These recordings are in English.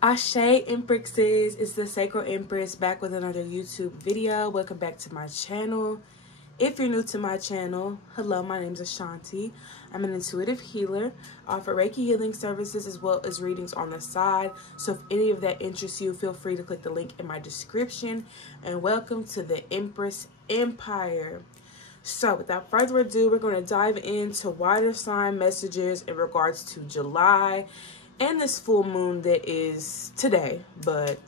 Ashe Empresses, it's the Sacral Empress back with another YouTube video. Welcome back to my channel. If you're new to my channel, hello, my name is Ashanti. I'm an intuitive healer. I offer Reiki healing services as well as readings on the side. So if any of that interests you, feel free to click the link in my description. And welcome to the Empress Empire. So without further ado, we're going to dive into water sign messages in regards to July and this full moon that is today, but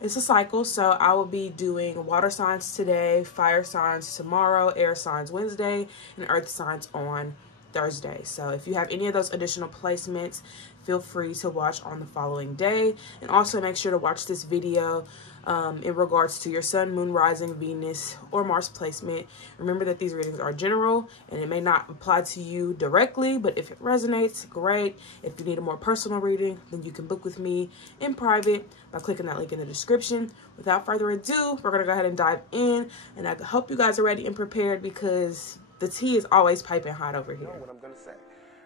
it's a cycle. So I will be doing water signs today, fire signs tomorrow, air signs Wednesday, and earth signs on Thursday. So if you have any of those additional placements, feel free to watch on the following day. And also make sure to watch this video in regards to your sun, moon, rising, Venus, or Mars placement. Remember that these readings are general and it may not apply to you directly, but if it resonates, great. If you need a more personal reading, then you can book with me in private by clicking that link in the description. Without further ado, we're gonna go ahead and dive in, and I hope you guys are ready and prepared because the tea is always piping hot over here. You know what I'm gonna say.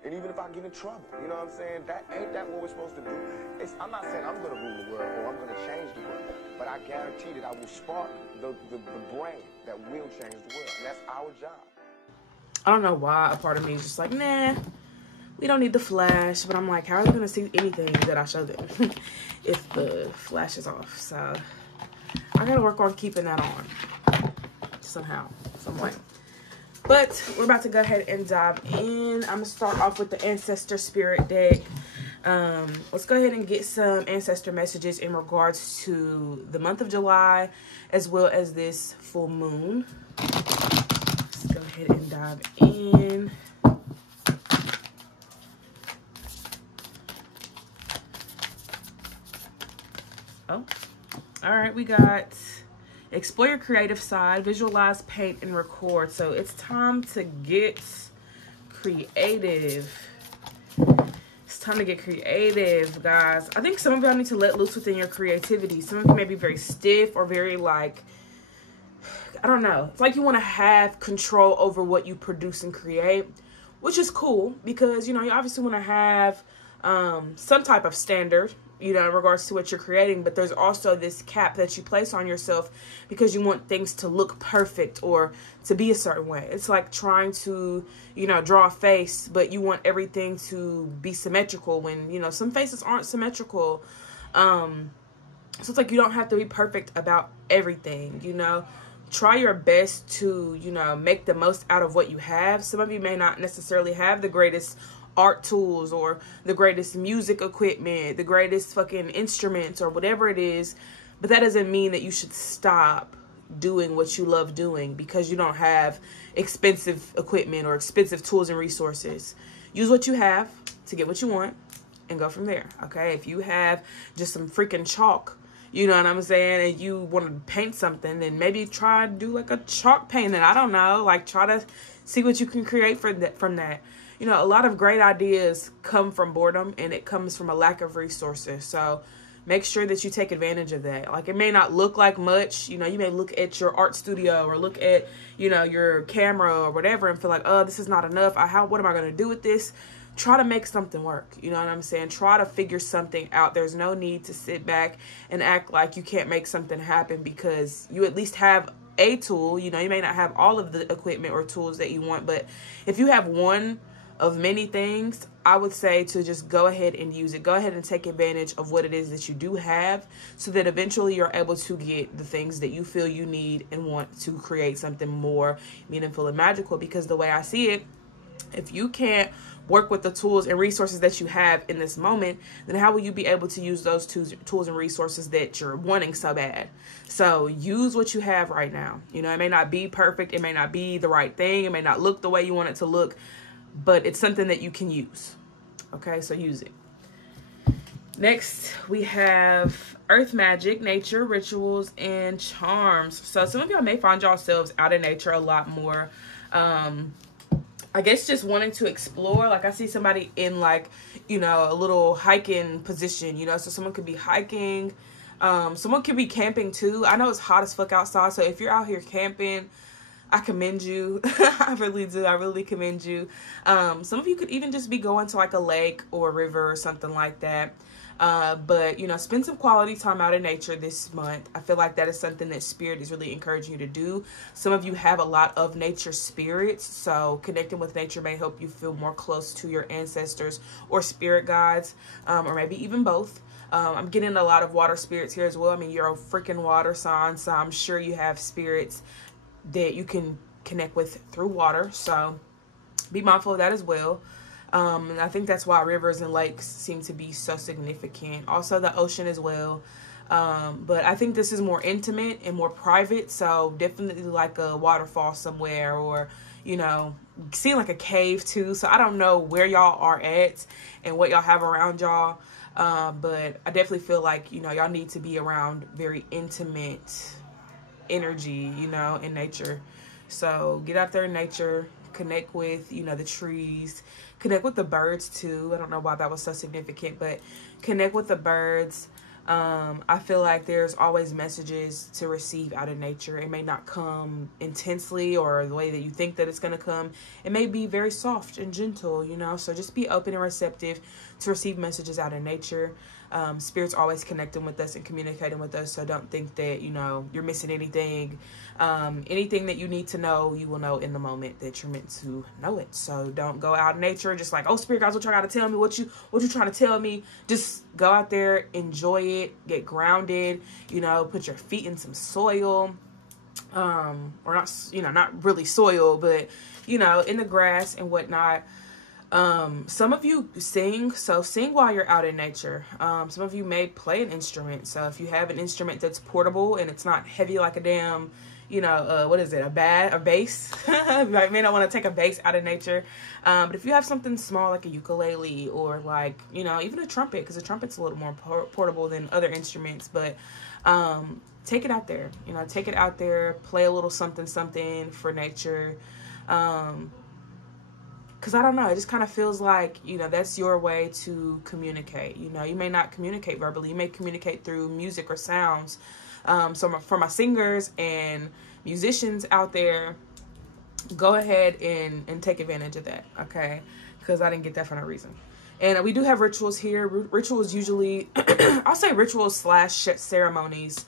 And even if I get in trouble, you know what I'm saying? Ain't that what we're supposed to do? I'm not saying I'm gonna rule the world or I'm gonna change the world, but I guarantee that I will spark the brain that will change the world. And that's our job. I don't know why a part of me is just like, nah, we don't need the flash. But I'm like, how are they gonna see anything that I show them if the flash is off? So I gotta work on keeping that on somehow, some way. But we're about to go ahead and dive in. I'm gonna start off with the Ancestor Spirit deck. Let's go ahead and get some ancestor messages in regards to the month of July as well as this full moon. Let's go ahead and dive in. Oh, all right, we got explore your creative side, visualize, paint, and record. So it's time to get creative. It's time to get creative, guys. I think some of y'all need to let loose within your creativity. Some of you may be very stiff or very like, I don't know. It's like you want to have control over what you produce and create, which is cool because, you know, you obviously want to have some type of standard, you know, in regards to what you're creating, but there's also this cap that you place on yourself because you want things to look perfect or to be a certain way. It's like trying to, you know, draw a face, but you want everything to be symmetrical when, you know, some faces aren't symmetrical. So it's like you don't have to be perfect about everything, you know. Try your best to, you know, make the most out of what you have. Some of you may not necessarily have the greatest art tools or the greatest music equipment, the greatest fucking instruments or whatever it is, but that doesn't mean that you should stop doing what you love doing because you don't have expensive equipment or expensive tools and resources. Use what you have to get what you want and go from there, okay? If you have just some freaking chalk, you know what I'm saying, and you want to paint something, then maybe try to do like a chalk painting. I don't know, like try to see what you can create from that. You know, a lot of great ideas come from boredom and it comes from a lack of resources. So make sure that you take advantage of that. Like, it may not look like much. You know, you may look at your art studio or look at, you know, your camera or whatever and feel like, oh, this is not enough. What am I going to do with this? Try to make something work. You know what I'm saying? Try to figure something out. There's no need to sit back and act like you can't make something happen because you at least have a tool. You know, you may not have all of the equipment or tools that you want, but if you have one of many things, I would say to just go ahead and use it. Go ahead and take advantage of what it is that you do have so that eventually you're able to get the things that you feel you need and want to create something more meaningful and magical. Because the way I see it, if you can't work with the tools and resources that you have in this moment, then how will you be able to use those tools and resources that you're wanting so bad? So use what you have right now. You know, it may not be perfect. It may not be the right thing. It may not look the way you want it to look, but it's something that you can use. Okay, so use it. Next, we have earth magic, nature, rituals, and charms. So some of y'all may find yourselves out in nature a lot more. I guess just wanting to explore. Like, I see somebody in, like, you know, a little hiking position, you know, so someone could be hiking. Someone could be camping too. I know it's hot as fuck outside, so if you're out here camping, I commend you. I really do. I really commend you. Some of you could even just be going to like a lake or a river or something like that. But, you know, spend some quality time out in nature this month. I feel like that is something that Spirit is really encouraging you to do. Some of you have a lot of nature spirits, so connecting with nature may help you feel more close to your ancestors or spirit guides, or maybe even both. I'm getting a lot of water spirits here as well. I mean, you're a freaking water sign, so I'm sure you have spirits that you can connect with through water. So be mindful of that as well. And I think that's why rivers and lakes seem to be so significant. Also the ocean as well. But I think this is more intimate and more private. So definitely like a waterfall somewhere, or, you know, seeing like a cave too. So I don't know where y'all are at and what y'all have around y'all. But I definitely feel like, you know, y'all need to be around very intimate energy, you know, in nature. So get out there in nature, connect with, you know, the trees, connect with the birds too. I don't know why that was so significant, but connect with the birds. I feel like there's always messages to receive out of nature. It may not come intensely or the way that you think that it's going to come. It may be very soft and gentle, you know, so just be open and receptive to receive messages out of nature. Spirit's always connecting with us and communicating with us, so don't think that, you know, you're missing anything. Anything that you need to know, you will know in the moment that you're meant to know it. So don't go out in nature just like, oh, spirit guides, what you got to tell me? What you trying to tell me? Just go out there, enjoy it, get grounded, you know, put your feet in some soil, or not, you know, not really soil, but, you know, in the grass and whatnot. Some of you sing, so sing while you're out in nature. Some of you may play an instrument. So if you have an instrument that's portable and it's not heavy like a damn, you know, what is it? A bass. You may not want to take a bass out of nature. But if you have something small like a ukulele, or like, you know, even a trumpet, because a trumpet's a little more portable than other instruments, but, take it out there, you know, take it out there, play a little something for nature. Because I don't know, it just kind of feels like, you know, that's your way to communicate. You know, you may not communicate verbally. You may communicate through music or sounds. So for my singers and musicians out there, go ahead and take advantage of that, okay? Because I didn't get that for no reason. And we do have rituals here. Rituals usually, I'll say rituals / ceremonies,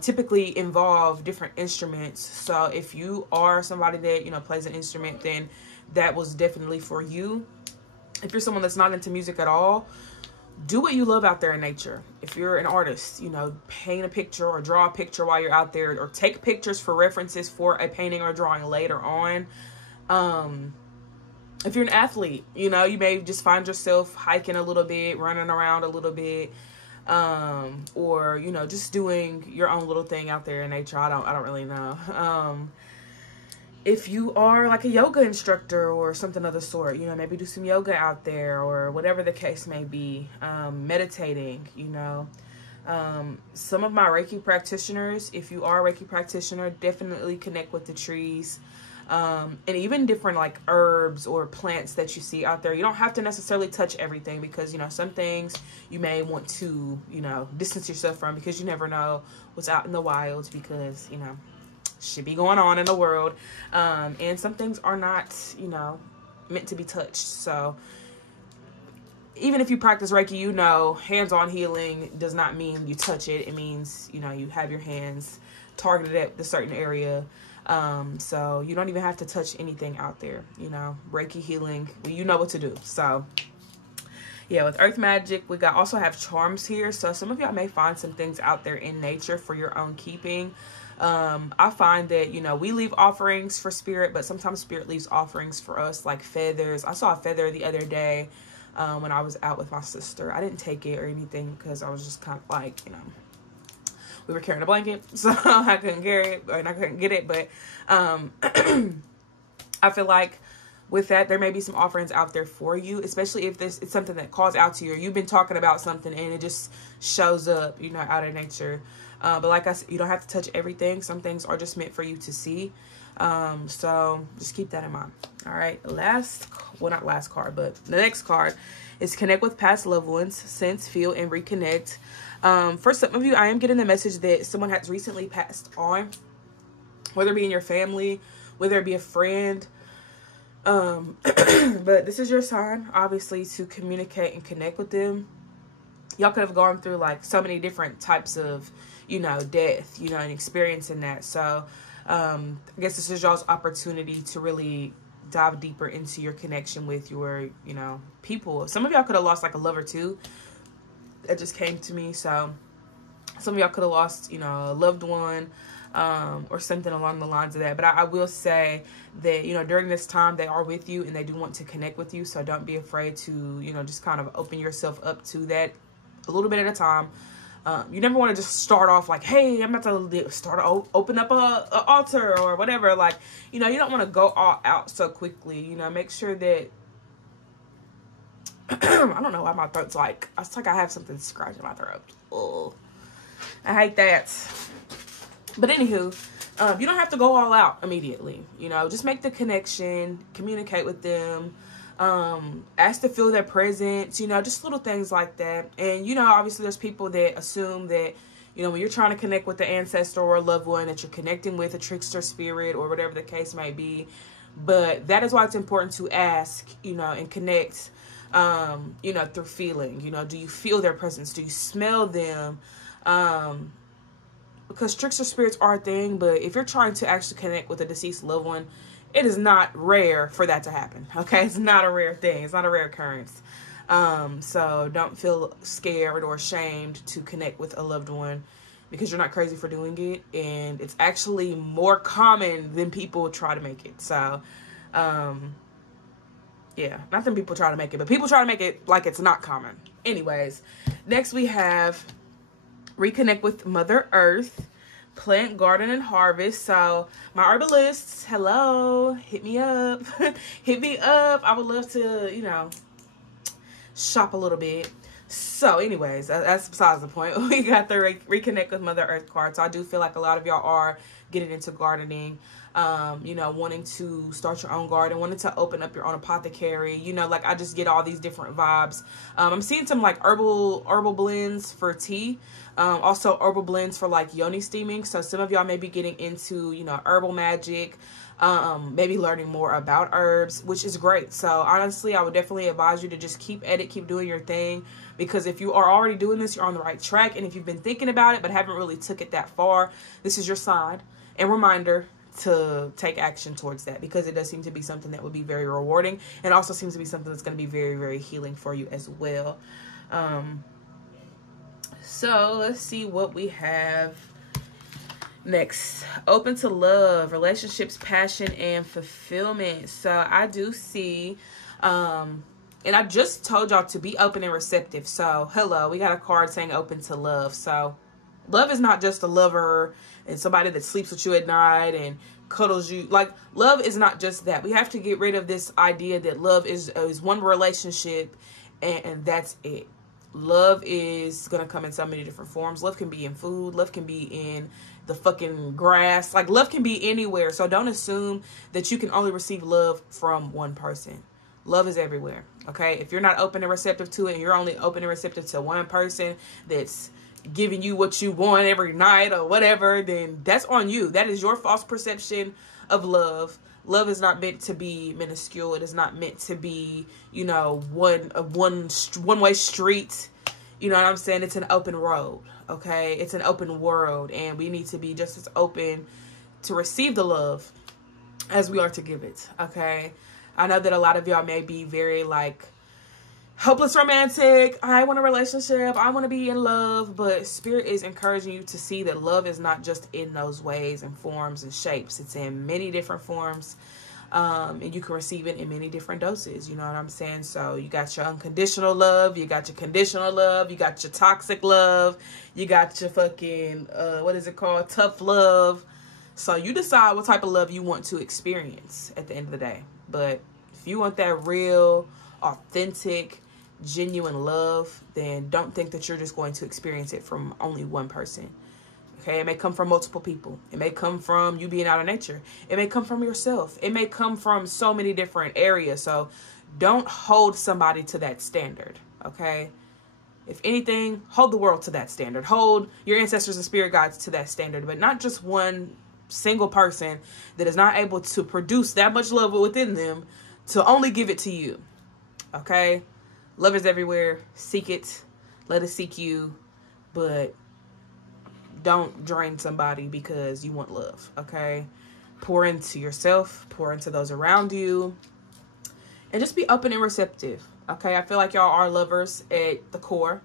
typically involve different instruments. So if you are somebody that, you know, plays an instrument, then that was definitely for you. If you're someone that's not into music at all, do what you love out there in nature. If you're an artist, you know, paint a picture or draw a picture while you're out there, or take pictures for references for a painting or drawing later on. If you're an athlete, you know, you may just find yourself hiking a little bit, running around a little bit, or, you know, just doing your own little thing out there in nature. I don't really know. If you are like a yoga instructor or something of the sort, you know, maybe do some yoga out there, or whatever the case may be, meditating, you know. Some of my Reiki practitioners, if you are a Reiki practitioner, definitely connect with the trees, and even different like herbs or plants that you see out there. You don't have to necessarily touch everything, because, you know, some things you may want to, you know, distance yourself from, because you never know what's out in the wild, because, you know, should be going on in the world, and some things are not, you know, meant to be touched. So even if you practice Reiki, you know, hands-on healing does not mean you touch it. It means, you know, you have your hands targeted at the certain area. So you don't even have to touch anything out there, you know. Reiki healing, well, you know what to do. So yeah, with earth magic, we also have charms here. So some of y'all may find some things out there in nature for your own keeping. I find that, you know, we leave offerings for spirit, but sometimes spirit leaves offerings for us, like feathers. I saw a feather the other day when I was out with my sister. I didn't take it or anything, because I was just kind of like, you know, we were carrying a blanket, so I couldn't carry it, and I couldn't get it. But I feel like with that, there may be some offerings out there for you, especially if it's something that calls out to you, or you've been talking about something and it just shows up, you know, out of nature. But like I said, you don't have to touch everything. Some things are just meant for you to see. So just keep that in mind. All right. Not last card, but the next card is connect with past loved ones, sense, feel, and reconnect. For some of you, I am getting the message that someone has recently passed on, whether it be in your family, whether it be a friend. But this is your sign, obviously, to communicate and connect with them. y'all could have gone through like so many different types of, you know, death, you know, and experiencing that. So I guess this is y'all's opportunity to really dive deeper into your connection with your, you know, people. Some of y'all could have lost like a lover too. That just came to me. So some of y'all could have lost, you know, a loved one, or something along the lines of that. But I will say that, you know, during this time, they are with you and they do want to connect with you. So don't be afraid to, you know, just kind of open yourself up to that a little bit at a time. You never want to just start off like, hey, I'm about to open up a altar or whatever. Like, you know, you don't want to go all out so quickly. You know, make sure that I don't know why my throat's like, it's like I have something scratching my throat. Oh, I hate that. But anywho, you don't have to go all out immediately. You know, just make the connection, communicate with them, ask to feel their presence, you know, just little things like that. And, you know, obviously there's people that assume that, you know, when you're trying to connect with the ancestor or a loved one, that you're connecting with a trickster spirit or whatever the case may be. But that is why it's important to ask, you know, and connect, you know, through feeling. You know, do you feel their presence? Do you smell them? Because trickster spirits are a thing, but if you're trying to actually connect with a deceased loved one, it is not rare for that to happen. Okay, it's not a rare thing. It's not a rare occurrence. So don't feel scared or ashamed to connect with a loved one, because you're not crazy for doing it, and it's actually more common than people try to make it. So, yeah, not that people try to make it, but people try to make it like it's not common. Anyways, next we have reconnect with Mother Earth, plant, garden, and harvest. So my herbalists, hello, hit me up. Hit me up. I would love to, you know, shop a little bit. So anyways, that's besides the point. We got the reconnect with Mother Earth card. So I do feel like a lot of y'all are getting into gardening, you know, wanting to start your own garden, wanting to open up your own apothecary. You know, like I just get all these different vibes. I'm seeing some like herbal blends for tea. Also herbal blends for like yoni steaming. So some of y'all may be getting into, you know, herbal magic, maybe learning more about herbs, which is great. So honestly, I would definitely advise you to just keep at it, keep doing your thing, because if you are already doing this, you're on the right track. And if you've been thinking about it but haven't really took it that far, this is your sign and reminder to take action towards that, because it does seem to be something that would be very rewarding, and also seems to be something that's going to be very, very healing for you as well. So let's see what we have next. Open to love, relationships, passion, and fulfillment. So I do see, and I just told y'all to be open and receptive. So hello, we got a card saying open to love. So love is not just a lover and somebody that sleeps with you at night and cuddles you. Like, love is not just that. We have to get rid of this idea that love is one relationship and that's it. Love is going to come in so many different forms. Love can be in food. Love can be in the fucking grass. Like, love can be anywhere. So don't assume that you can only receive love from one person. Love is everywhere. Okay. If you're not open and receptive to it, and you're only open and receptive to one person that's giving you what you want every night or whatever, then that's on you. That is your false perception of love. Love is not meant to be minuscule. It is not meant to be, you know, one-way street. You know what I'm saying? It's an open road, okay? It's an open world, and we need to be just as open to receive the love as we are to give it, okay? I know that a lot of y'all may be very, like, hopeless romantic. I want a relationship. I want to be in love. But Spirit is encouraging you to see that love is not just in those ways and forms and shapes. It's in many different forms. And you can receive it in many different doses. You know what I'm saying? So you got your unconditional love. You got your conditional love. You got your toxic love. You got your fucking, what is it called? Tough love. So you decide what type of love you want to experience at the end of the day. But if you want that real, authentic, genuine love, then don't think that you're just going to experience it from only one person. Okay, it may come from multiple people. It may come from you being out of nature. It may come from yourself. It may come from so many different areas. So don't hold somebody to that standard. Okay, if anything, hold the world to that standard. Hold your ancestors and spirit guides to that standard, but not just one single person that is not able to produce that much love within them to only give it to you. Okay, love is everywhere. Seek it. let it seek you, but don't drain somebody because you want love, okay? Pour into yourself, pour into those around you, and just be open and receptive, okay? I feel like y'all are lovers at the core.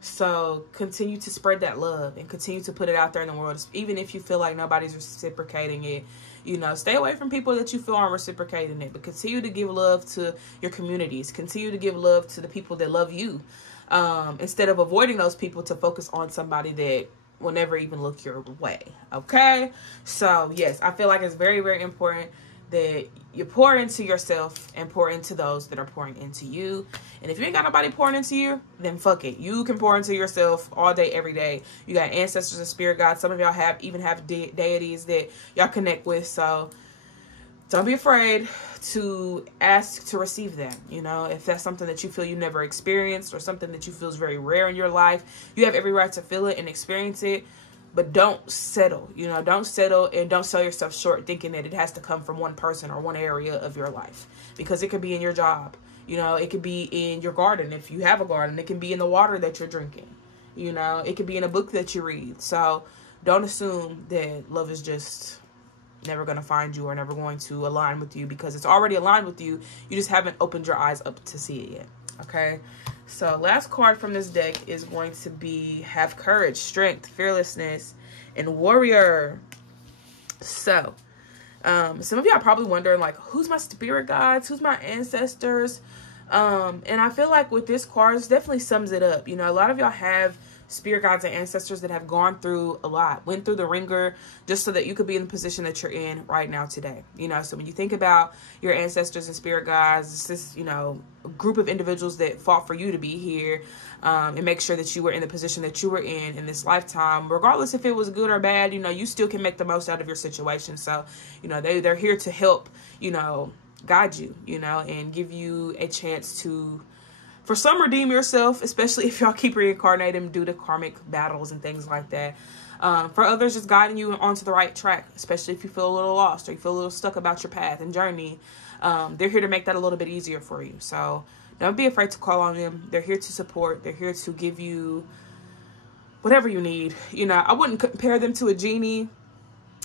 So continue to spread that love and continue to put it out there in the world. Even if you feel like nobody's reciprocating it, you know, stay away from people that you feel aren't reciprocating it. But continue to give love to your communities. Continue to give love to the people that love you. Instead of avoiding those people to focus on somebody that will never even look your way. Okay? So, yes, I feel like it's very, very important that you pour into yourself and pour into those that are pouring into you. And if you ain't got nobody pouring into you, then fuck it. You can pour into yourself all day, every day. You got ancestors and spirit guides. Some of y'all have deities that y'all connect with. So don't be afraid to ask to receive them. You know, if that's something that you feel you never experienced or something that you feel is very rare in your life, you have every right to feel it and experience it. But don't settle, you know, don't settle and don't sell yourself short thinking that it has to come from one person or one area of your life. Because it could be in your job, you know, it could be in your garden if you have a garden. It can be in the water that you're drinking, you know, it could be in a book that you read. So don't assume that love is just never going to find you or never going to align with you, because it's already aligned with you. You just haven't opened your eyes up to see it yet. Okay. So last card from this deck is going to be have courage, strength, fearlessness, and warrior. So some of y'all are probably wondering, like, who's my spirit guides? Who's my ancestors? And I feel like with this card, it definitely sums it up. You know, a lot of y'all have spirit guides and ancestors that have gone through a lot, went through the ringer just so that you could be in the position that you're in right now today. You know, so when you think about your ancestors and spirit guides, it's this, you know, a group of individuals that fought for you to be here, and make sure that you were in the position that you were in this lifetime. Regardless if it was good or bad, you know, you still can make the most out of your situation. So, you know, they're here to help, you know, guide you, you know, and give you a chance to, for some, redeem yourself, especially if y'all keep reincarnating due to karmic battles and things like that. For others, just guiding you onto the right track, especially if you feel a little lost or you feel a little stuck about your path and journey. They're here to make that a little bit easier for you. So don't be afraid to call on them. They're here to support. They're here to give you whatever you need. You know, I wouldn't compare them to a genie,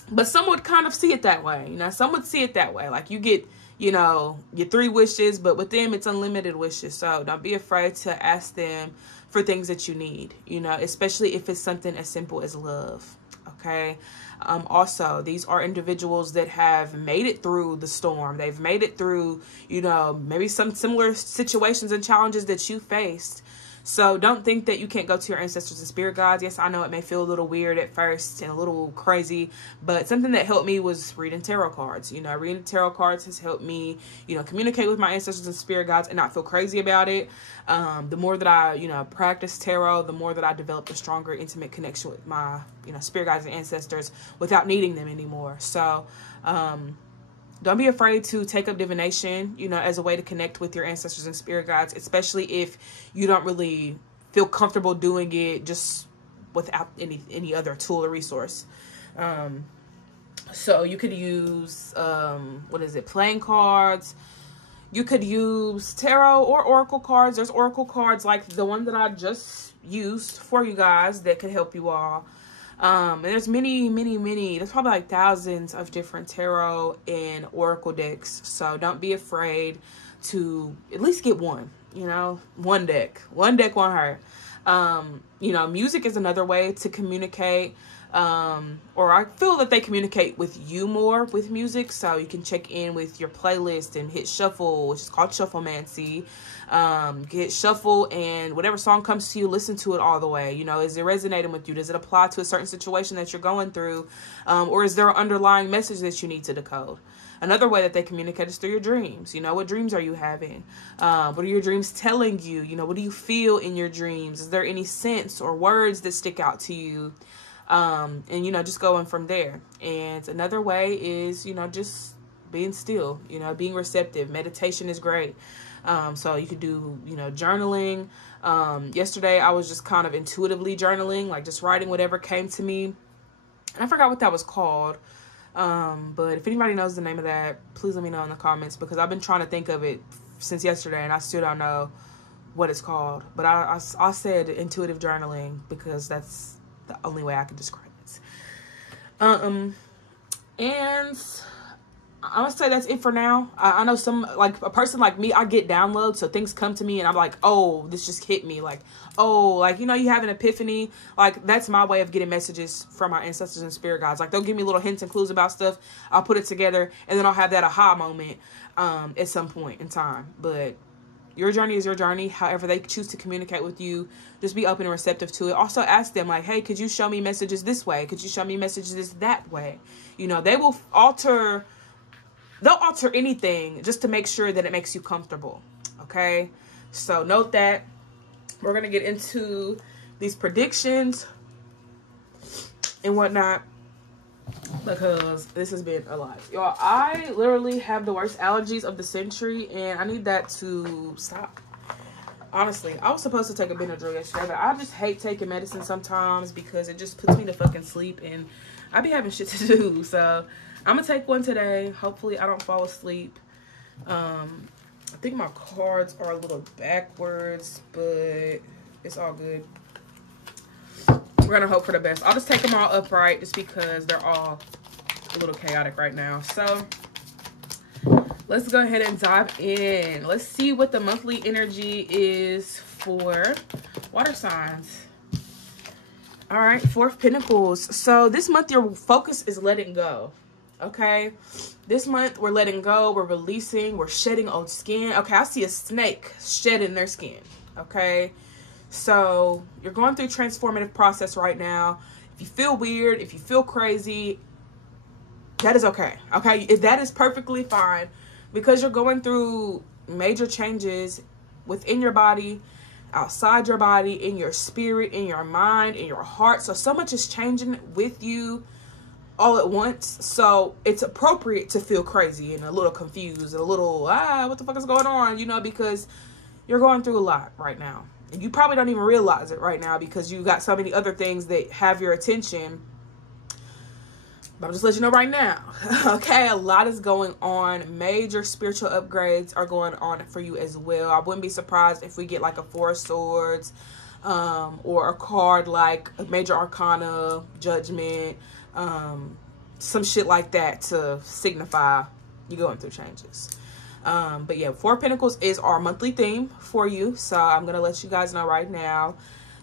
but some would kind of see it that way. You know, some would see it that way. Like, you get, you know, your 3 wishes, but with them, it's unlimited wishes. So don't be afraid to ask them for things that you need, you know, especially if it's something as simple as love. Okay. Also, these are individuals that have made it through the storm. They've made it through, you know, maybe some similar situations and challenges that you faced. So don't think that you can't go to your ancestors and spirit guides. Yes, I know it may feel a little weird at first and a little crazy, but something that helped me was reading tarot cards. You know, reading tarot cards has helped me, you know, communicate with my ancestors and spirit guides and not feel crazy about it. The more that I, you know, practice tarot, the more that I develop a stronger, intimate connection with my, you know, spirit guides and ancestors without needing them anymore. So, don't be afraid to take up divination, you know, as a way to connect with your ancestors and spirit guides, especially if you don't really feel comfortable doing it just without any other tool or resource. So you could use, playing cards. You could use tarot or oracle cards. There's oracle cards like the one that I just used for you guys that could help you all. And there's many, there's probably like thousands of different tarot and oracle decks. So don't be afraid to at least get one, you know, one deck won't hurt. You know, music is another way to communicate. Or I feel that they communicate with you more with music. So you can check in with your playlist and hit shuffle, which is called shufflemancy. Get shuffle, and whatever song comes to you, listen to it all the way. You know, is it resonating with you? Does it apply to a certain situation that you're going through? Or is there an underlying message that you need to decode? Another way that they communicate is through your dreams. You know, what dreams are you having? What are your dreams telling you? You know, what do you feel in your dreams? Is there any sense or words that stick out to you? And, you know, just going from there. And another way is, you know, just being still, you know, being receptive. Meditation is great. So you could do, you know, journaling. Yesterday I was just kind of intuitively journaling, like just writing whatever came to me. And I forgot what that was called. But if anybody knows the name of that, please let me know in the comments, because I've been trying to think of it since yesterday and I still don't know what it's called, but I said intuitive journaling because that's the only way I can describe it. And I'm gonna say that's it for now. I know some, like a person like me, I get downloads, so things come to me and I'm like, oh, this just hit me. Like, oh, like, you know, you have an epiphany. Like, that's my way of getting messages from my ancestors and spirit guides. Like, they'll give me little hints and clues about stuff. I'll put it together and then I'll have that aha moment at some point in time. But your journey is your journey. However they choose to communicate with you, just be open and receptive to it. Also ask them, like, hey, could you show me messages this way? Could you show me messages that way? You know, they will alter... They'll alter anything just to make sure that it makes you comfortable. Okay? So note that. We're going to get into these predictions and whatnot, because this has been a lot. Y'all, I literally have the worst allergies of the century, and I need that to stop. Honestly, I was supposed to take a Benadryl yesterday, but I just hate taking medicine sometimes because it just puts me to fucking sleep, and I be having shit to do. So I'm gonna take one today. Hopefully I don't fall asleep. I think my cards are a little backwards, but it's all good. We're gonna hope for the best. I'll just take them all upright just because they're all a little chaotic right now. So let's go ahead and dive in. Let's see what the monthly energy is for water signs. All right, Four of Pentacles. So this month your focus is letting go. Okay, this month we're letting go, we're releasing, we're shedding old skin. Okay, I see a snake shedding their skin. Okay, so you're going through a transformative process right now. If you feel weird, if you feel crazy, that is okay. Okay, that is perfectly fine, because you're going through major changes within your body, outside your body, in your spirit, in your mind, in your heart. So much is changing with you all at once. So it's appropriate to feel crazy and a little confused and a little, what the fuck is going on? You know, because you're going through a lot right now. And you probably don't even realize it right now because you got so many other things that have your attention. But I'm just letting you know right now. Okay, a lot is going on. Major spiritual upgrades are going on for you as well. I wouldn't be surprised if we get like a Four of Swords, or a card like a Major Arcana, Judgment, some shit like that to signify you going through changes. But yeah, Four of Pentacles is our monthly theme for you. So I'm going to let you guys know right now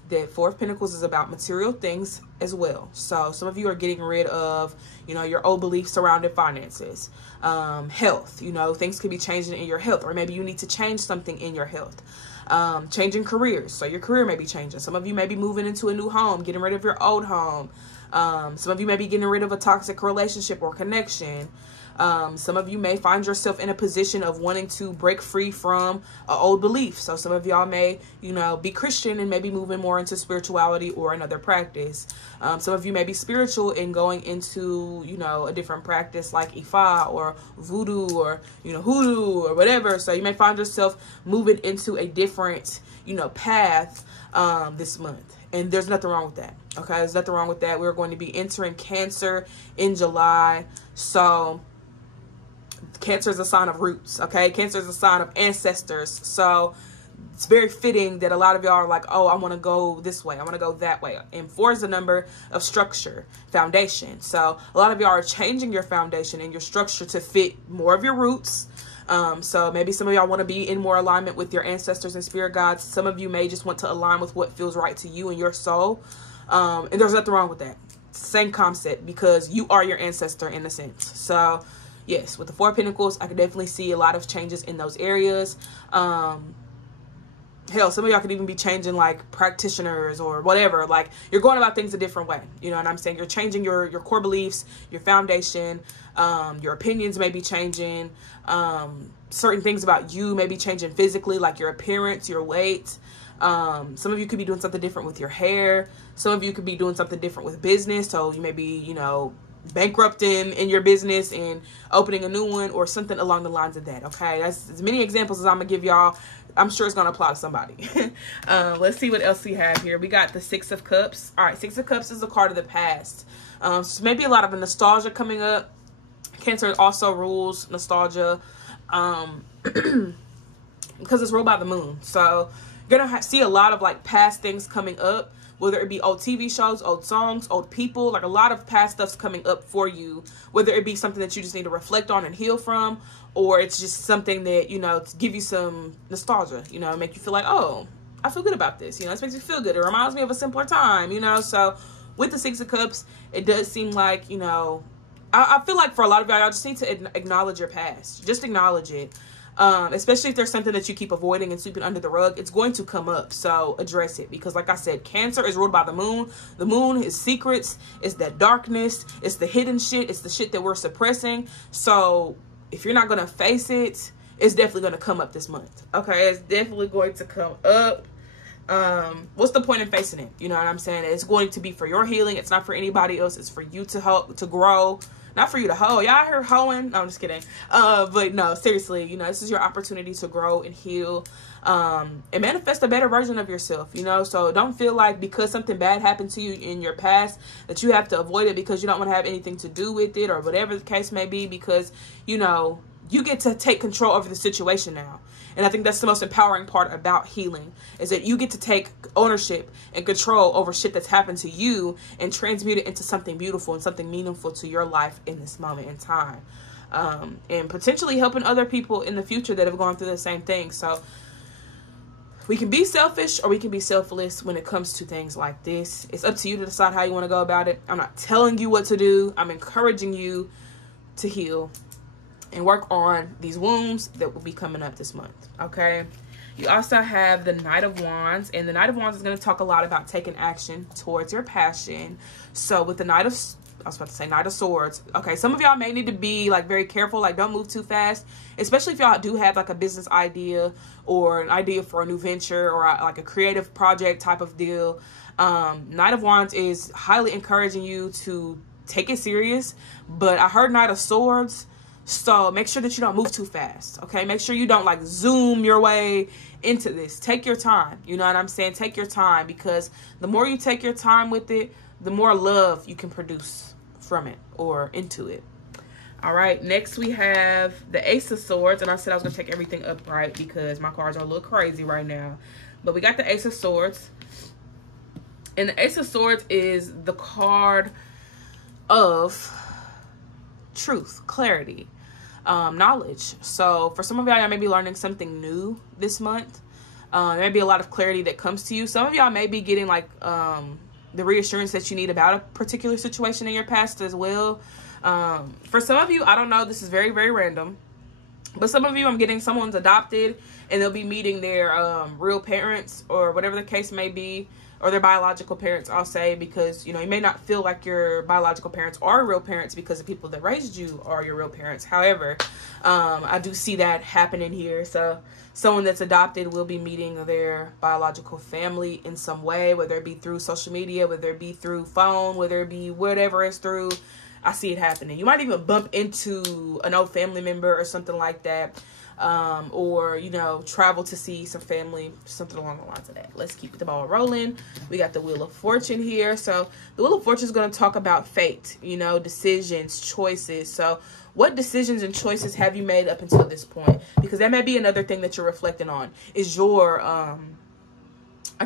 that Four of Pentacles is about material things as well. So some of you are getting rid of, you know, your old beliefs surrounding finances, health, you know, things could be changing in your health, or maybe you need to change something in your health. Changing careers. So your career may be changing. Some of you may be moving into a new home, getting rid of your old home. Some of you may be getting rid of a toxic relationship or connection. Some of you may find yourself in a position of wanting to break free from an old belief. So some of y'all may, you know, be Christian and maybe moving more into spirituality or another practice. Some of you may be spiritual and going into, you know, a different practice like Ifa or voodoo or, you know, hoodoo or whatever. So you may find yourself moving into a different, you know, path this month. And there's nothing wrong with that. Okay, there's nothing wrong with that. We're going to be entering Cancer in July. So Cancer is a sign of roots. Okay, Cancer is a sign of ancestors. So it's very fitting that a lot of y'all are like, oh, I want to go this way, I want to go that way. And 4 is the number of structure, foundation. So a lot of y'all are changing your foundation and your structure to fit more of your roots. So maybe some of y'all want to be in more alignment with your ancestors and spirit guides. Some of you may just want to align with what feels right to you and your soul. And there's nothing wrong with that. Same concept, because you are your ancestor in a sense. So yes, with the Four of Pentacles, I could definitely see a lot of changes in those areas. Hell, some of y'all could even be changing like practitioners or whatever. Like, you're going about things a different way. You know what I'm saying? You're changing your core beliefs, your foundation. Your opinions may be changing. Certain things about you may be changing physically, like your appearance, your weight. Some of you could be doing something different with your hair. Some of you could be doing something different with business. So you may be, you know, bankrupting in your business and opening a new one or something along the lines of that. Okay, that's as many examples as I'm gonna give y'all. I'm sure it's gonna apply to somebody. Let's see what else we have here. We got the Six of Cups. All right, Six of Cups is a card of the past. So maybe a lot of nostalgia coming up. Cancer also rules nostalgia, because it's ruled by the moon. So You're gonna see a lot of like past things coming up, whether it be old TV shows, old songs, old people, like a lot of past stuff's coming up for you, whether it be something that you just need to reflect on and heal from, or it's just something that, you know, to give you some nostalgia, you know, make you feel like, oh, I feel good about this, you know, this makes me feel good. It reminds me of a simpler time, you know. So with the Six of Cups, it does seem like, you know, I feel like for a lot of y'all just need to acknowledge your past. Just acknowledge it. Especially if there's something that you keep avoiding and sweeping under the rug, it's going to come up. So address it, because like I said, Cancer is ruled by the moon. The moon is secrets. It's that darkness. It's the hidden shit. It's the shit that we're suppressing. So if you're not going to face it, it's definitely going to come up this month. Okay. It's definitely going to come up. What's the point in facing it? You know what I'm saying? It's going to be for your healing. It's not for anybody else. It's for you to help, to grow. Not for you to hoe. Y'all hear hoeing? No, I'm just kidding. But no, seriously, you know, this is your opportunity to grow and heal, and manifest a better version of yourself, you know. So don't feel like because something bad happened to you in your past that you have to avoid it because you don't want to have anything to do with it, or whatever the case may be, because, you know, you get to take control over the situation now. And I think that's the most empowering part about healing, is that you get to take ownership and control over shit that's happened to you and transmute it into something beautiful and something meaningful to your life in this moment in time. And potentially helping other people in the future that have gone through the same thing. So we can be selfish or we can be selfless when it comes to things like this. It's up to you to decide how you want to go about it. I'm not telling you what to do. I'm encouraging you to heal and work on these wounds that will be coming up this month. Okay. You also have the Knight of Wands, and the Knight of Wands is going to talk a lot about taking action towards your passion. So with the Knight of Swords. Okay. Some of y'all may need to be like very careful. Like, don't move too fast, especially if y'all do have like a business idea or an idea for a new venture or like a creative project type of deal. Knight of Wands is highly encouraging you to take it serious, but I heard Knight of Swords. So make sure that you don't move too fast, okay? Make sure you don't like zoom your way into this. Take your time, you know what I'm saying? Take your time, because the more you take your time with it, the more love you can produce from it or into it. All right, next we have the Ace of Swords, and I said I was going to take everything upright because my cards are a little crazy right now. But we got the Ace of Swords, and the Ace of Swords is the card of truth, clarity, knowledge. So for some of y'all may be learning something new this month. There may be a lot of clarity that comes to you. Some of y'all may be getting like the reassurance that you need about a particular situation in your past as well. For some of you, I don't know, this is very, very random, but some of you, I'm getting someone's adopted and they'll be meeting their real parents or whatever the case may be, or their biological parents, I'll say, because, you know, you may not feel like your biological parents are real parents because the people that raised you are your real parents. However, I do see that happening here. So someone that's adopted will be meeting their biological family in some way, whether it be through social media, whether it be through phone, whether it be whatever it's through. I see it happening. You might even bump into an old family member or something like that. Or, you know, travel to see some family, something along the lines of that. Let's keep the ball rolling. We got the Wheel of Fortune here. So the Wheel of Fortune is going to talk about fate, you know, decisions, choices. So what decisions and choices have you made up until this point? Because that may be another thing that you're reflecting on, is your, I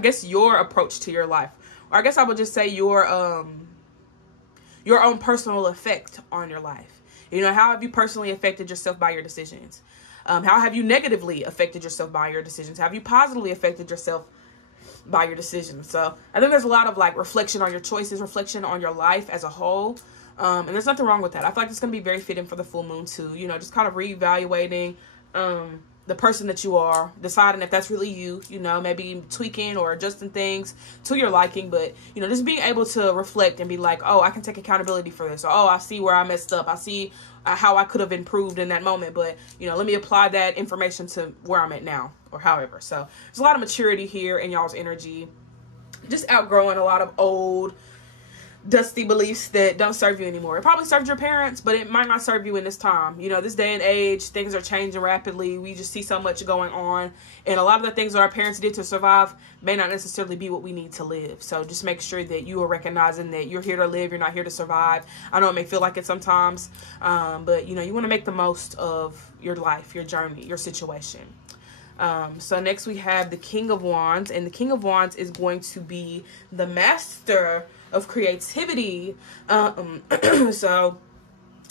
guess your approach to your life. Or I guess I would just say your own personal effect on your life. You know, how have you personally affected yourself by your decisions? How have you negatively affected yourself by your decisions? Have you positively affected yourself by your decisions? So I think there's a lot of like reflection on your choices, reflection on your life as a whole. And there's nothing wrong with that. I feel like it's going to be very fitting for the full moon too. You know, just kind of reevaluating the person that you are, deciding if that's really you, you know, maybe tweaking or adjusting things to your liking. But, you know, just being able to reflect and be like, oh, I can take accountability for this. Or, oh, I see where I messed up. I see how I could have improved in that moment. But, you know, let me apply that information to where I'm at now, or however. So there's a lot of maturity here in y'all's energy. Just outgrowing a lot of old, dusty beliefs that don't serve you anymore. It probably served your parents, but it might not serve you in this time. You know, this day and age, things are changing rapidly. We just see so much going on, and a lot of the things that our parents did to survive may not necessarily be what we need to live. So just make sure that you are recognizing that you're here to live, you're not here to survive. I know it may feel like it sometimes, but you know, you want to make the most of your life, your journey, your situation. So next we have the King of Wands, and the King of Wands is going to be the master of creativity. So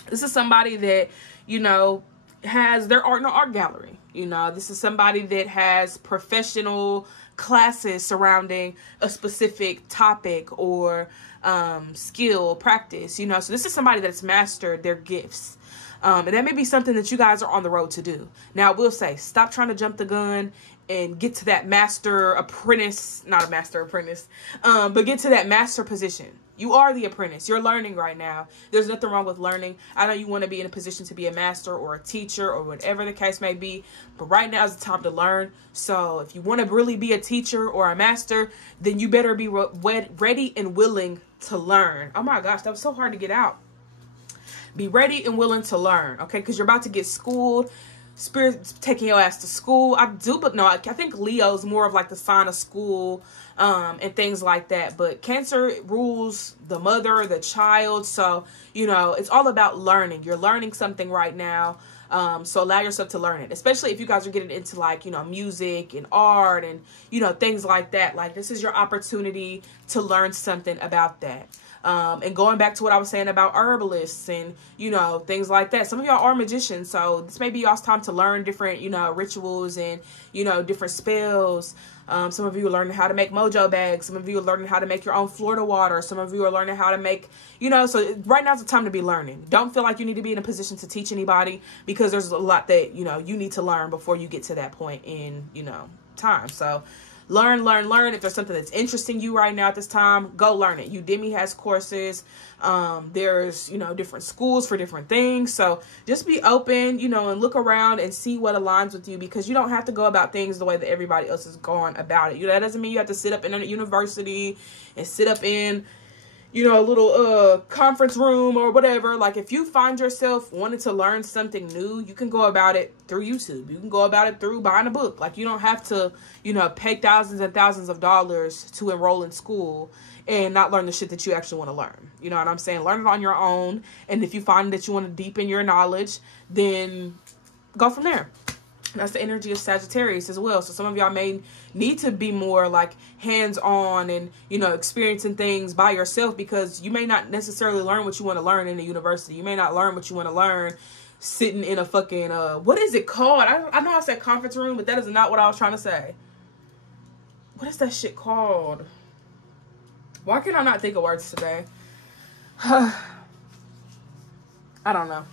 this is somebody that, you know, has their art in an art gallery. You know, this is somebody that has professional classes surrounding a specific topic or skill, practice, you know. So this is somebody that's mastered their gifts. And that may be something that you guys are on the road to do. Now, I will say, stop trying to jump the gun and get to that master apprentice, not a master apprentice, but get to that master position. You are the apprentice. You're learning right now. There's nothing wrong with learning. I know you want to be in a position to be a master or a teacher or whatever the case may be, but right now is the time to learn. So if you want to really be a teacher or a master, then you better be ready and willing to learn. Oh my gosh, that was so hard to get out. Be ready and willing to learn, okay? Because you're about to get schooled. Spirit's taking your ass to school. I think Leo's more of like the sign of school and things like that. But Cancer rules the mother, the child. So, you know, it's all about learning. You're learning something right now. So allow yourself to learn it, especially if you guys are getting into like, you know, music and art and, you know, things like that. Like, this is your opportunity to learn something about that. And going back to what I was saying about herbalists and, you know, things like that. Some of y'all are magicians, so this may be y'all's time to learn different, you know, rituals and, you know, different spells. Some of you are learning how to make mojo bags. Some of you are learning how to make your own Florida water. Some of you are learning how to make, you know, so right now is the time to be learning. Don't feel like you need to be in a position to teach anybody, because there's a lot that, you know, you need to learn before you get to that point in, you know, time. So learn. If there's something that's interesting you right now at this time, go learn it. Udemy has courses. There's, you know, different schools for different things. So just be open, you know, and look around and see what aligns with you, because you don't have to go about things the way that everybody else is going about it. You know, that doesn't mean you have to sit up in a university and sit up in, you know, a little conference room or whatever. Like, if you find yourself wanting to learn something new, you can go about it through YouTube. You can go about it through buying a book. Like, you don't have to, you know, pay thousands and thousands of dollars to enroll in school and not learn the shit that you actually want to learn. You know what I'm saying? Learn it on your own. And if you find that you want to deepen your knowledge, then go from there. That's the energy of Sagittarius as well. So some of y'all may need to be more like hands-on and, you know, experiencing things by yourself, because you may not necessarily learn what you want to learn in the university. You may not learn what you want to learn sitting in a fucking, what is it called? I know I said conference room, but that is not what I was trying to say. What is that shit called? Why can I not think of words today? I don't know.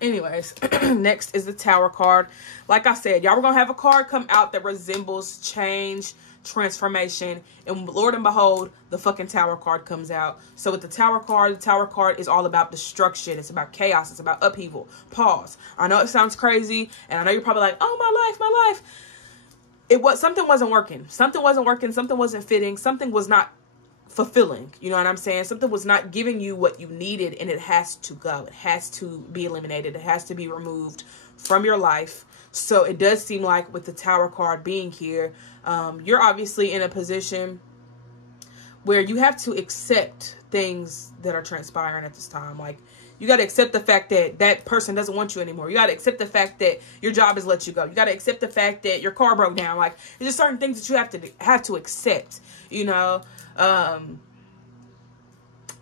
Anyways, next is the Tower card. Like I said, y'all were going to have a card come out that resembles change, transformation, and Lord and behold, the fucking Tower card comes out. So with the Tower card is all about destruction. It's about chaos. It's about upheaval. Pause. I know it sounds crazy, and I know you're probably like, oh, my life. Something wasn't working. Something wasn't fitting. Something was not fulfilling. You know what I'm saying? Something was not giving you what you needed, and it has to go. It has to be eliminated. It has to be removed from your life. So it does seem like with the Tower card being here, you're obviously in a position where you have to accept things that are transpiring at this time. Like, you got to accept the fact that that person doesn't want you anymore. You got to accept the fact that your job has let you go. You got to accept the fact that your car broke down. Like, there's just certain things that you have to accept, you know. And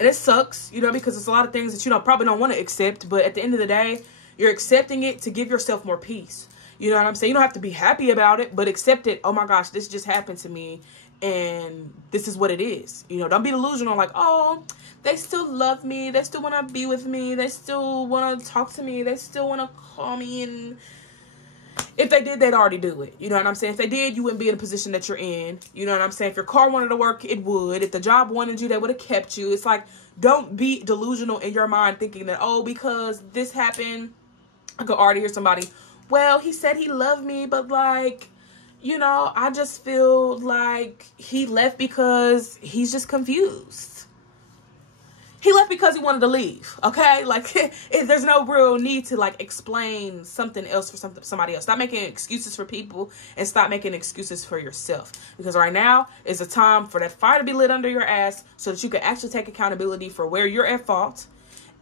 it sucks, you know, because it's a lot of things that you probably don't want to accept. But at the end of the day, you're accepting it to give yourself more peace. You know what I'm saying? You don't have to be happy about it, but accept it. Oh my gosh, this just happened to me, and this is what it is. You know, don't be delusional like, oh, they still love me. They still want to be with me. They still want to talk to me. They still want to call me. And if they did, they'd already do it. You know what I'm saying? If they did, you wouldn't be in a position that you're in. You know what I'm saying? If your car wanted to work, it would. If the job wanted you, they would have kept you. It's like, don't be delusional in your mind thinking that, oh, because this happened, I could already hear somebody, well, he said he loved me, but like, you know, I just feel like he left because he's just confused. He left because he wanted to leave, okay? Like, there's no real need to, like, explain something else for somebody else. Stop making excuses for people and stop making excuses for yourself. Because right now is a time for that fire to be lit under your ass so that you can actually take accountability for where you're at fault.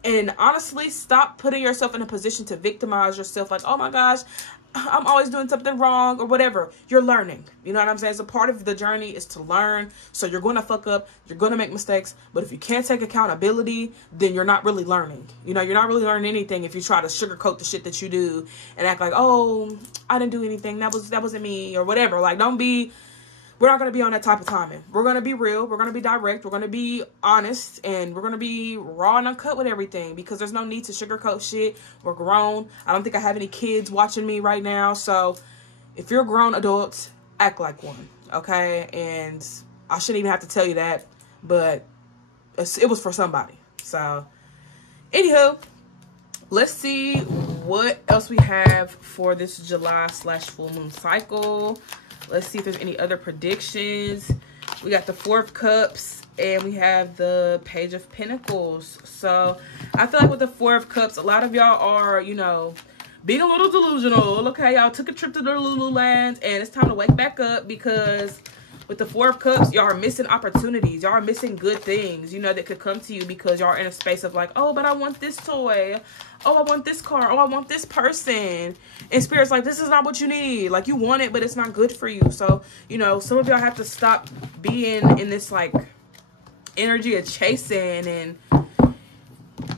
And honestly, stop putting yourself in a position to victimize yourself. Like, oh my gosh, I'm always doing something wrong or whatever. You're learning. You know what I'm saying? It's a part of the journey is to learn. So you're going to fuck up. You're going to make mistakes. But if you can't take accountability, then you're not really learning. You know, you're not really learning anything if you try to sugarcoat the shit that you do and act like, oh, I didn't do anything. That wasn't me or whatever. Like, we're not going to be on that type of timing. We're going to be real. We're going to be direct. We're going to be honest. And we're going to be raw and uncut with everything. Because there's no need to sugarcoat shit. We're grown. I don't think I have any kids watching me right now. So, if you're grown adults, act like one. Okay? And I shouldn't even have to tell you that. But it was for somebody. So, anywho, let's see what else we have for this July/full moon cycle. Let's see if there's any other predictions. We got the Four of Cups and we have the Page of Pentacles. So I feel like with the Four of Cups, a lot of y'all are, you know, being a little delusional. Okay, y'all took a trip to the Lululand and it's time to wake back up, because with the Four of Cups, y'all are missing opportunities. Y'all are missing good things, you know, that could come to you because y'all are in a space of like, oh, but I want this toy. Oh, I want this car. Oh, I want this person. And Spirit's like, this is not what you need. Like, you want it, but it's not good for you. So, you know, some of y'all have to stop being in this, like, energy of chasing. And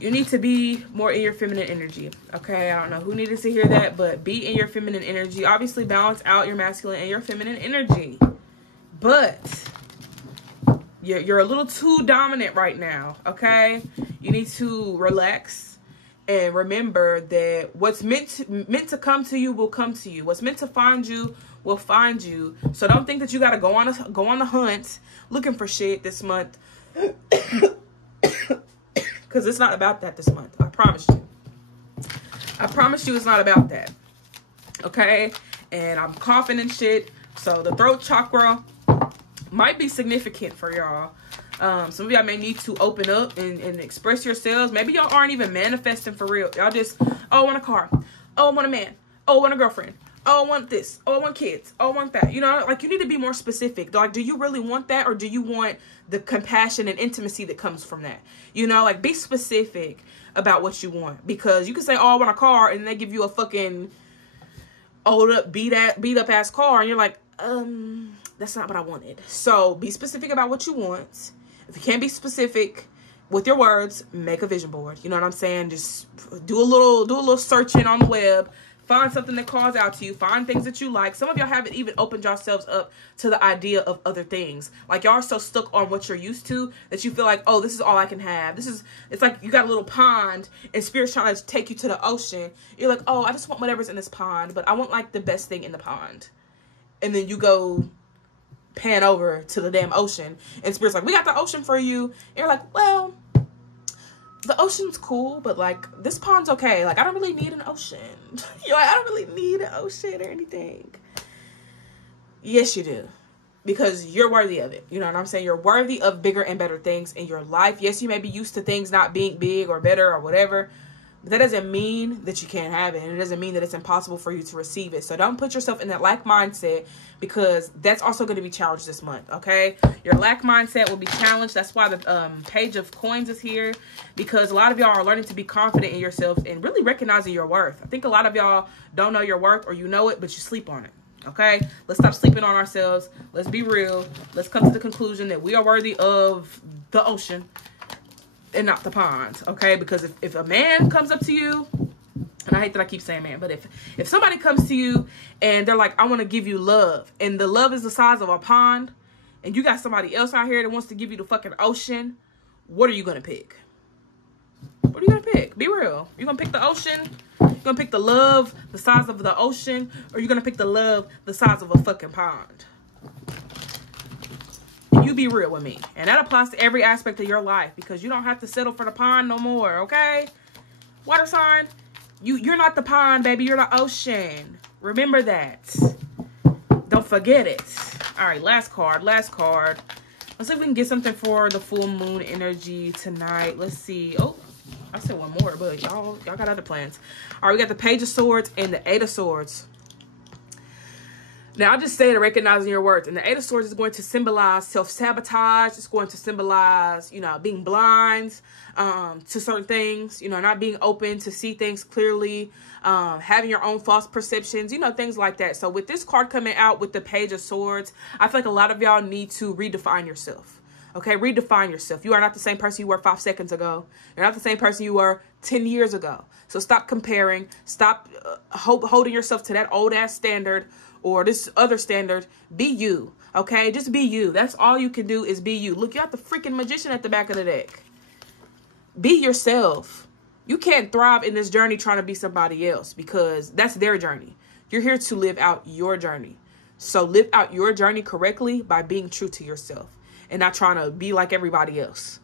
you need to be more in your feminine energy. Okay? I don't know who needed to hear that, but be in your feminine energy. Obviously, balance out your masculine and your feminine energy. But you're a little too dominant right now, okay? You need to relax and remember that what's meant to come to you will come to you. What's meant to find you will find you. So don't think that you gotta go on the hunt looking for shit this month, because it's not about that this month. I promise you. I promise you, it's not about that. Okay? And I'm coughing and shit. So the throat chakra might be significant for y'all. Some of y'all may need to open up and express yourselves. Maybe y'all aren't even manifesting for real. Y'all just, oh, I want a car. Oh, I want a man. Oh, I want a girlfriend. Oh, I want this. Oh, I want kids. Oh, I want that. You know, like, you need to be more specific. Like, do you really want that, or do you want the compassion and intimacy that comes from that? You know, like, be specific about what you want. Because you can say, oh, I want a car, and they give you a fucking old up, beat up ass car, and you're like, that's not what I wanted. So be specific about what you want. If you can't be specific with your words, make a vision board. You know what I'm saying? Just do a little searching on the web. Find something that calls out to you. Find things that you like. Some of y'all haven't even opened yourselves up to the idea of other things. Like, y'all are so stuck on what you're used to that you feel like, oh, this is all I can have. It's like you got a little pond and Spirit's trying to take you to the ocean. You're like, oh, I just want whatever's in this pond, but I want, like, the best thing in the pond. And then you go pan over to the damn ocean and Spirit's like, we got the ocean for you. And you're like, well, the ocean's cool, but, like, this pond's okay. Like, I don't really need an ocean. You're like, I don't really need an ocean or anything. Yes, you do. Because you're worthy of it. You know what I'm saying? You're worthy of bigger and better things in your life. Yes, you may be used to things not being big or better or whatever. But that doesn't mean that you can't have it. And it doesn't mean that it's impossible for you to receive it. So don't put yourself in that lack mindset, because that's also going to be challenged this month, okay? Your lack mindset will be challenged. That's why the Page of Coins is here, because a lot of y'all are learning to be confident in yourselves and really recognizing your worth. I think a lot of y'all don't know your worth, or you know it, but you sleep on it, okay? Let's stop sleeping on ourselves. Let's be real. Let's come to the conclusion that we are worthy of the ocean and not the pond, okay? Because if a man comes up to you, and I hate that I keep saying man, but if somebody comes to you and they're like, I want to give you love, and the love is the size of a pond, and you got somebody else out here that wants to give you the fucking ocean, what are you going to pick? What are you going to pick? Be real. You're going to pick the ocean? You're going to pick the love the size of the ocean? Or you're going to pick the love the size of a fucking pond? You be real with me. And that applies to every aspect of your life, because you don't have to settle for the pond no more, okay? Water sign, you're not the pond, baby. You're the ocean. Remember that. Don't forget it. All right, last card. Let's see if we can get something for the full moon energy tonight. Let's see. Oh, I said one more, but y'all got other plans. All right, we got the Page of Swords and the Eight of Swords. Now, I just say to recognizing your worth. And the Eight of Swords is going to symbolize self-sabotage. It's going to symbolize, you know, being blind to certain things, you know, not being open to see things clearly, having your own false perceptions, you know, things like that. So with this card coming out with the Page of Swords, I feel like a lot of y'all need to redefine yourself. Okay, redefine yourself. You are not the same person you were 5 seconds ago. You're not the same person you were 10 years ago. So stop comparing. Stop holding yourself to that old ass standard or this other standard. Be you. Okay, just be you. That's all you can do is be you. Look, you got the freaking Magician at the back of the deck. Be yourself. You can't thrive in this journey trying to be somebody else because that's their journey. You're here to live out your journey. So live out your journey correctly by being true to yourself and not trying to be like everybody else.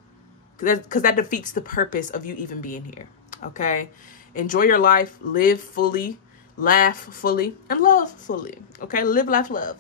Because that defeats the purpose of you even being here. Okay? Enjoy your life. Live fully. Laugh fully. And love fully. Okay? Live, laugh, love.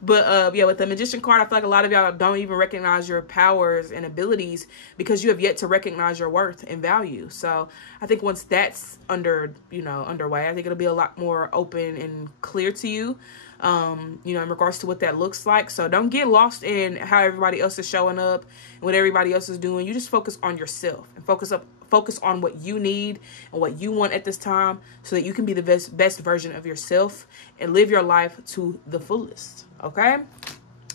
But yeah, with the Magician card, I feel like a lot of y'all don't even recognize your powers and abilities because you have yet to recognize your worth and value. So I think once that's underway, I think it'll be a lot more open and clear to you. You know, in regards to what that looks like. So don't get lost in how everybody else is showing up and what everybody else is doing. You just focus on yourself and focus on what you need and what you want at this time so that you can be the best version of yourself and live your life to the fullest. Okay?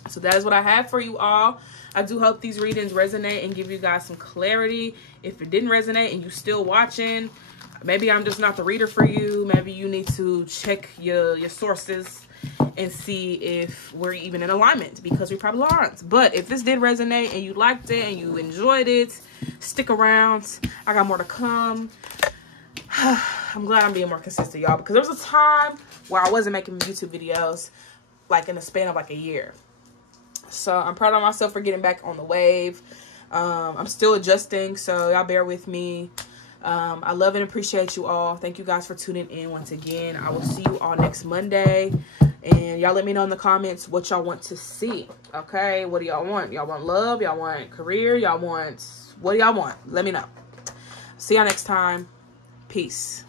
So that is what I have for you all. I do hope these readings resonate and give you guys some clarity. If it didn't resonate and you still watching, maybe I'm just not the reader for you. Maybe you need to check your sources and see if we're even in alignment, because we probably aren't. But if this did resonate and you liked it and you enjoyed it, stick around. I got more to come. I'm glad I'm being more consistent, y'all, because there was a time where I wasn't making YouTube videos like in the span of like a year. So I'm proud of myself for getting back on the wave. I'm still adjusting, so y'all bear with me. I love and appreciate you all. Thank you guys for tuning in once again. I will see you all next Monday. And y'all let me know in the comments what y'all want to see. Okay? What do y'all want? Y'all want love? Y'all want career? Y'all want... What do y'all want? Let me know. See y'all next time. Peace.